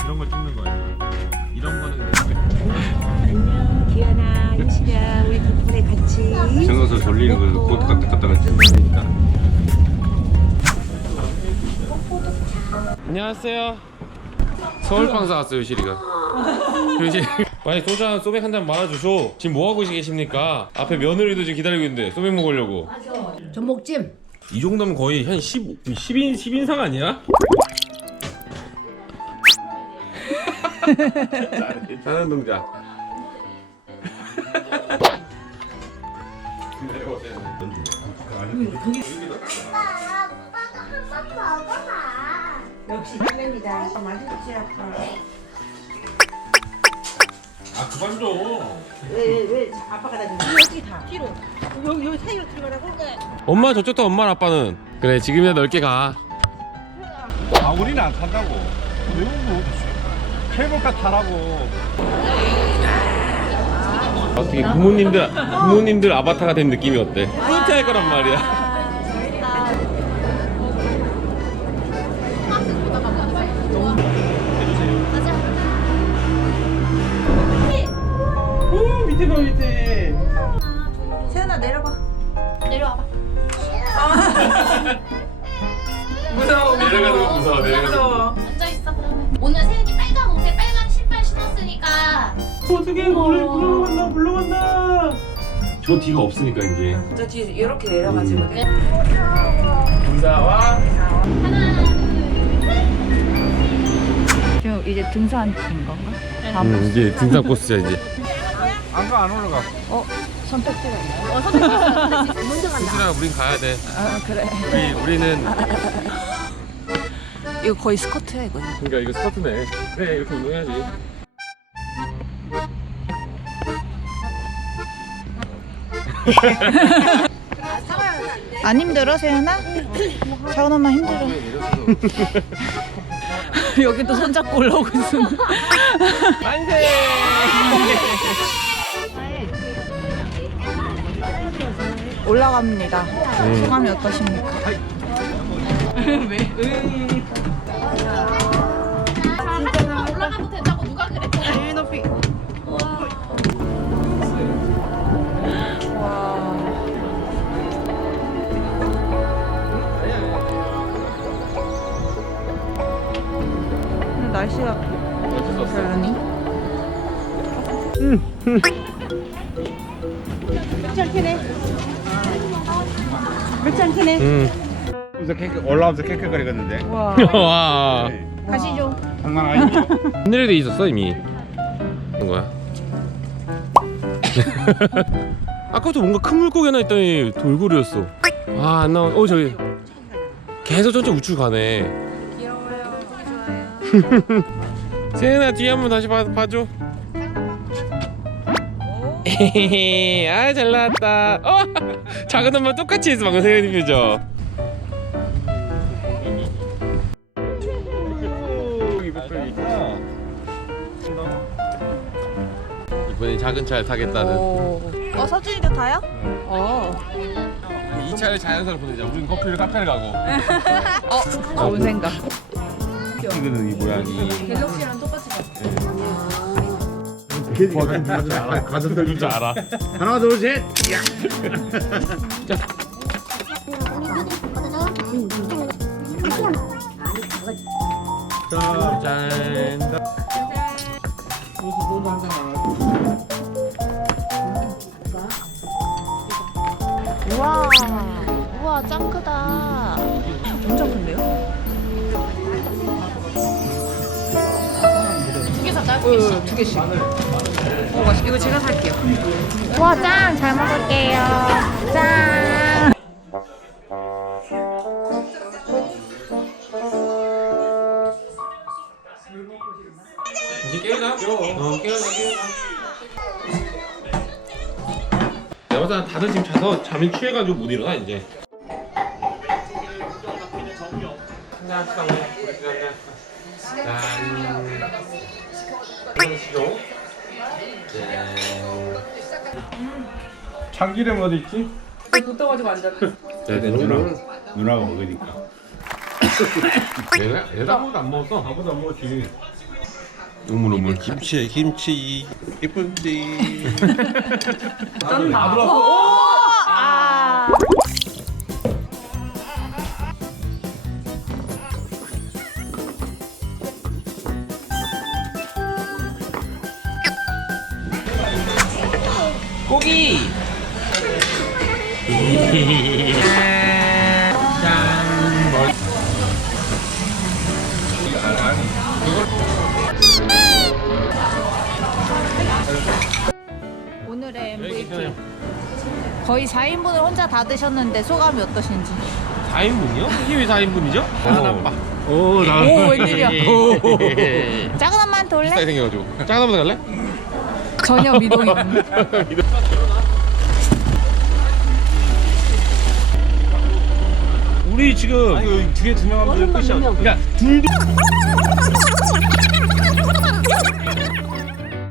이런 걸 찍는 거예요. 이런 거는 안녕 기현아, 유시야, 우리 덕분에 같이 증거서 돌리는 걸 곧 갖다가 찍으면 되니까. 안녕하세요. 서울빵 사왔어요, 유실이가. 유실, 빨리 소주 소맥 한 잔 말아주쇼. 지금 뭐 하고 계십니까? 앞에 며느리도 지금 기다리고 있는데 소맥 먹으려고. 전복찜. 이 정도면 거의 한 10인상 아니야? 잘하는 동작. 아빠가 한번 먹어봐. 역시 딸내미다. 맛있지 아빠. 아 그만 좀. 왜 아빠가 다 줘? 여기 다. 뒤로. 여기 사이로 들어가라고? 네. 엄마 저쪽도 엄마 아빠는. 그래 지금이야 넓게 가. 아 우리는 안 탄다고. 뭐 케이블카 타라고. 어떻게 부모님들 아바타가 된 느낌이 어때? 뿌듯할 거란 말이야. 오 밑에 봐 밑에. 세연아 내려봐. 내려와봐. 무서워. 내려가는 거 무서워. 내려가는 거. 앉아있어, 그러면. 오늘 세윤이 빨간 옷에 빨간 신발 신었으니까. 어떻게 물러간다. 저 뒤가 없으니까 이제. 저 뒤에 이렇게 내려가지고. 군사와 하나, 지금 이제 등산인 건가? 이제 등산 코스야 이제. 안 올라가. 선택지가 있나요? 수진아 우린 가야 돼. 아 그래. 우리는 이거 거의 스커트야 이거. 그러니까 이거 스커트네. 그래 이렇게 운동해야지. 안 힘들어 세연아? 차은 엄마 힘들어. 여기 또 손잡고 올라오고 있어. 만세. 올라갑니다. 소감이 어떠십니까? 올라가도 된다고 누가 그랬어? 제일 높이. 근데 날씨가 별로니? 그렇지 않겠네. 그래서 올라오면서 깨끗거리겠는데. 와. 와. 가시죠. 장난 아니죠? 하늘에도 있었어 이미. 그런 거야. 아까부터 뭔가 큰 물고기 하나 있더니 돌고래였어. 아 안 나온. 저기 계속 천천히 우측 가네. 귀여워요. 좋아요. 세연아 뒤에 한번 다시 봐줘. 아 잘 나왔다. 작은 엄마 똑같이 했어 방금 세연이 표정. 이번엔 작은 차를 타겠다는. 서준이도 타요? 이 차를 자연사로 보내자. 우린 커피를 카페를 가고. 좋은 생각. 이거는 이 모양이. 갤럭시랑 똑같이 봤어. 가슴 줄 알아. 하나 둘 셋. 짠. 우와. 우와, 짱 크다. 엄청 큰데요? 두 개 샀나요? 두 개씩. 맛있. 이거 제가 살게요. 우와, 짱! 잘 먹을게요. 짱! 이제 깨우자. 깨우자. 내가 봤을 때 다들 지금 자서 잠이 취해가지고 못 일어나 이제. 짠. 참기름 어디 있지? 붙어가지고 앉았네. 누나가 먹으니까. 얘가 아무도 안 먹었어. 아무도 안 먹었지. 우물. 김치 예쁜데. 다 들어왔어. 아. 고기. 오늘의 MVP. 거의 4인분을 혼자 다 드셨는데 소감이 어떠신지? 4인분이요? 이게 왜 4인분이죠? 하나빠. 오, 나. 오, 웬일이야. 작은 엄마한테 올래? 비싸게 생겨가지고. 작은 한번 갈래? 전혀 미동이군요. 우리 지금 아니, 뒤에 2명 하면 끝이야. 그러니까 둘도